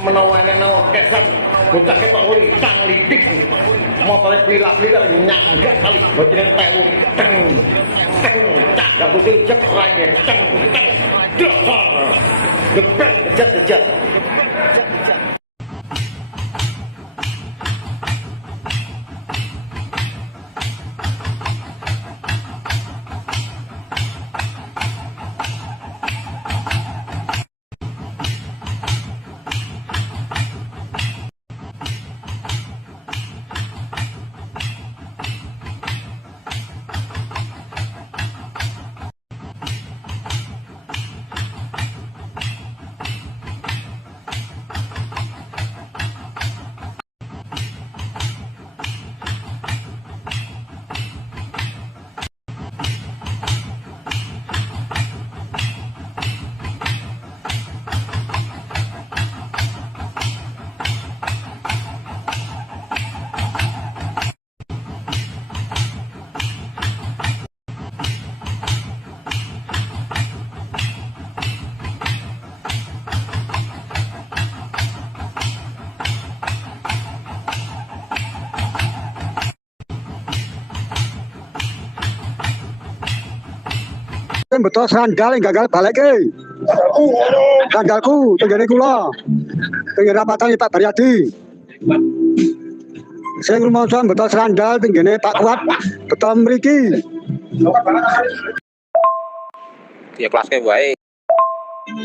menawa nang kesan bocah ketok uri kang lidik motore pilak-pilak nyanggak kali bojone tewu teng teng cak gambuse jek raye teng teng dahar gebeng jejat-jejat. Betul sandal yang gagal balik sandalku tenggene kula tenggene rapatan Pak Baryadi saya rumoso betul sandal tenggene Pak Kuat betul mriki ya kelasnya baik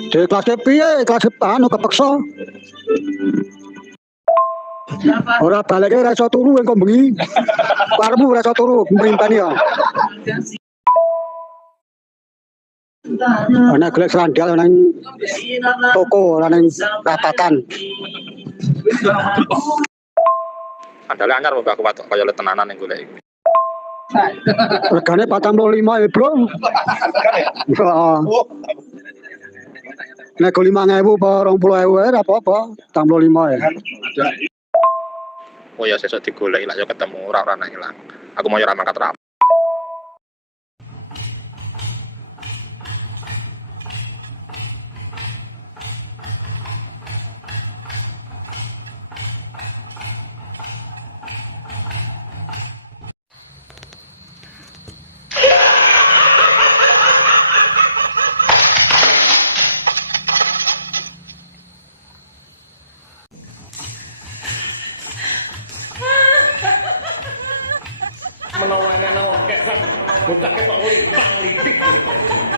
di kelasnya piye kelas anu kepeksa ora balike ora iso turu engko bengi karepmu ora iso turu mrimpani ya. Ana golek sandal nang toko nang rapatan. sandalnya anyar mbak kuat kaya tenanan yang golek Regane 45 ya, Bro. Heeh. Nek 5.000 apa 20.000 ora apa-apa, 45 ya. oh ya sesuk digoleki lah ya ketemu ora nang ilang aku mau ora mangkat